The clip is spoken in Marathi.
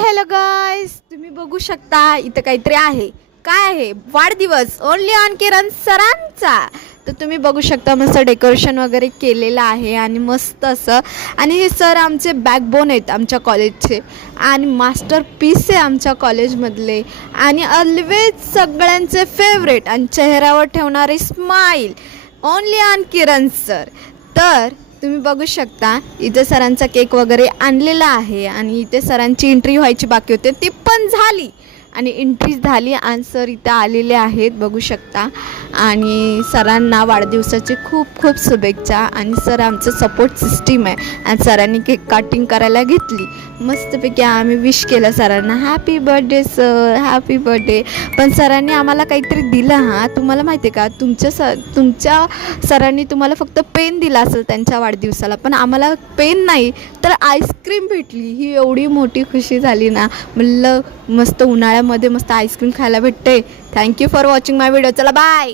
हॅलो गाईस, तुम्ही बघू शकता इथं काहीतरी आहे. काय आहे? वाढदिवस ओनली ऑन किरण सरांचा. तर तुम्ही बघू शकता मस्त डेकोरेशन वगैरे केलेलं आहे आणि मस्त असं. आणि हे सर आमचे बॅकबोन आहेत आमच्या कॉलेजचे आणि मास्टर पीस आहे आमच्या कॉलेजमधले आणि ऑलवेज सगळ्यांचे फेवरेट आणि चेहऱ्यावर ठेवणारे smile only on Kiran sir. तर तुम्ही बघू शकता इथे सरांचा केक वगैरे आणलेला आहे आणि इथे सरांची एंट्री व्हायची बाकी होते, ती पण झाली आणि एंट्री झाली आणि सर इथं आलेले आहेत बघू शकता. आणि सरांना वाढदिवसाची खूप खूप शुभेच्छा. आणि सर आमचं सपोर्ट सिस्टीम आहे आणि सरांनी केक कटिंग करायला घेतली. मस्तपैकी आम्ही विश केलं सरांना, happy birthday sir, happy birthday. पण सरांनी आम्हाला काहीतरी दिलं. हां, तुम्हाला माहिती आहे का, तुमच्या सरांनी तुम्हाला फक्त पेन दिला असेल त्यांच्या वाढदिवसाला, पण आम्हाला पेन नाही तर आईस्क्रीम भेटली. ही एवढी मोठी खुशी झाली ना. म्हणलं मस्त उन्हाळ्यामध्ये मस्त आईस्क्रीम खायला भेटते. Thank you for watching my video. चला बाय.